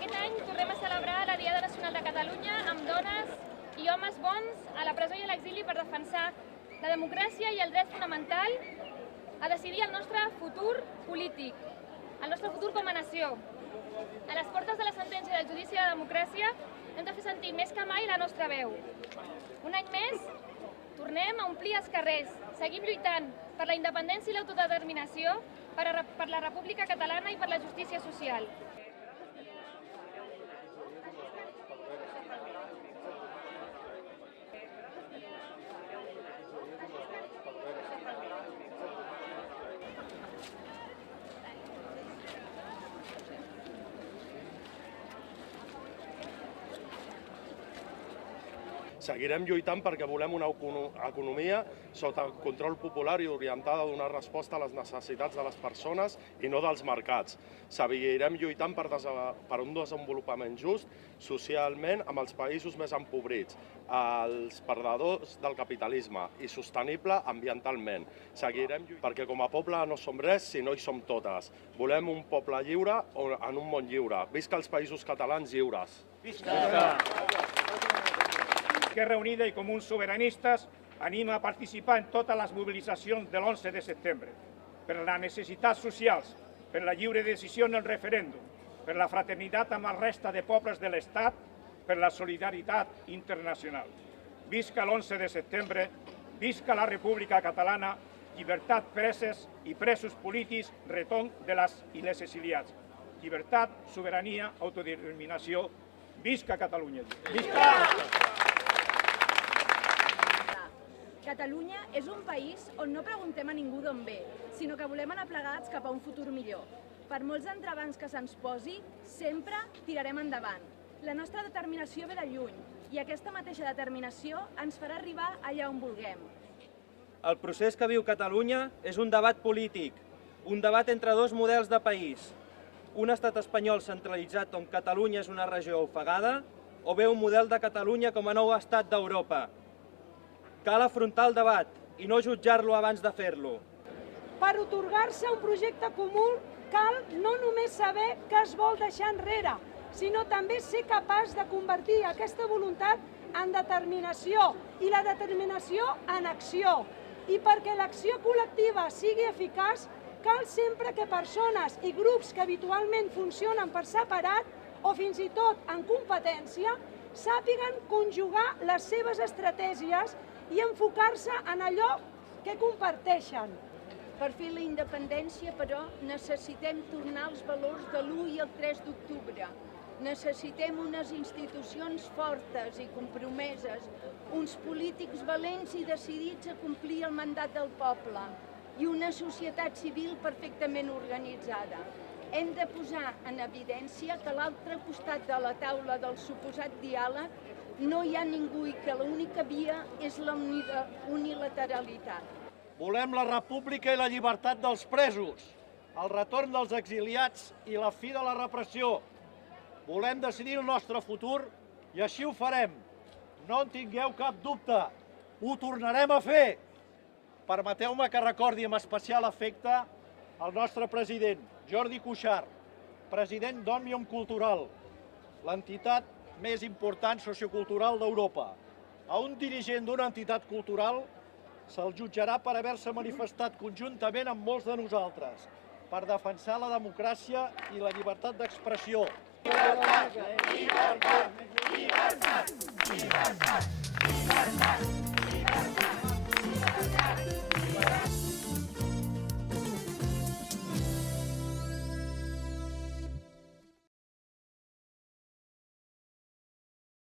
Aquest any tornem a celebrar la Diada Nacional de Catalunya amb dones i homes bons a la presó i a l'exili per defensar la democràcia i el dret fonamental a decidir el nostre futur polític, el nostre futur com a nació. A les portes de la sentència del judici de la democràcia hem de fer sentir més que mai la nostra veu. Un any més, tornem a omplir els carrers, seguim lluitant per la independència i l'autodeterminació, per la República Catalana i per la justícia social. Seguirem lluitant perquè volem una economia sota el control popular i orientada a donar resposta a les necessitats de les persones i no dels mercats. Seguirem lluitant per un desenvolupament just socialment amb els països més empobrits, els perdedors del capitalisme i sostenible ambientalment. Seguirem lluitant perquè com a poble no som res si no hi som totes. Volem un poble lliure en un món lliure. Visca els països catalans lliures! Visca! Esquerra Unida i Comuns Sobiranistes anima a participar en totes les mobilitzacions de l'11 de setembre per les necessitats socials, per la lliure decisió en el referèndum, per la fraternitat amb la resta de pobles de l'Estat, per la solidaritat internacional. Visca l'11 de setembre, visca la República Catalana, llibertat preses i presos polítics, retorn de les exiliats. Llibertat, sobirania, autodeterminació. Visca Catalunya! Visca! Catalunya és un país on no preguntem a ningú d'on ve, sinó que volem anar plegats cap a un futur millor. Per molts entrebancs que se'ns posi, sempre tirarem endavant. La nostra determinació ve de lluny i aquesta mateixa determinació ens farà arribar allà on vulguem. El procés que viu Catalunya és un debat polític, un debat entre dos models de país. Un estat espanyol centralitzat on Catalunya és una regió ofegada o bé un model de Catalunya com a nou estat d'Europa. Cal afrontar el debat i no jutjar-lo abans de fer-lo. Per otorgar-se un projecte comú cal no només saber què es vol deixar enrere, sinó també ser capaç de convertir aquesta voluntat en determinació i la determinació en acció. I perquè l'acció col·lectiva sigui eficaç, cal sempre que persones i grups que habitualment funcionen per separat o fins i tot en competència sàpiguen conjugar les seves estratègies i enfocar-se en allò que comparteixen. Per fer la independència, però, necessitem tornar als valors de l'1 i el 3 d'octubre. Necessitem unes institucions fortes i compromeses, uns polítics valents i decidits a complir el mandat del poble i una societat civil perfectament organitzada. Hem de posar en evidència que a l'altre costat de la taula del suposat diàleg no hi ha ningú i que l'única via és la unilateralitat. Volem la república i la llibertat dels presos, el retorn dels exiliats i la fi de la repressió. Volem decidir el nostre futur i així ho farem. No en tingueu cap dubte, ho tornarem a fer. Permeteu-me que recordi amb especial afecte el nostre president, Jordi Cuixart, president d'Òmnium Cultural, l'entitat més important sociocultural d'Europa. A un dirigent d'una entitat cultural se'l jutjarà per haver-se manifestat conjuntament amb molts de nosaltres per defensar la democràcia i la llibertat d'expressió. Llibertat! Llibertat! Llibertat! Llibertat! Llibertat!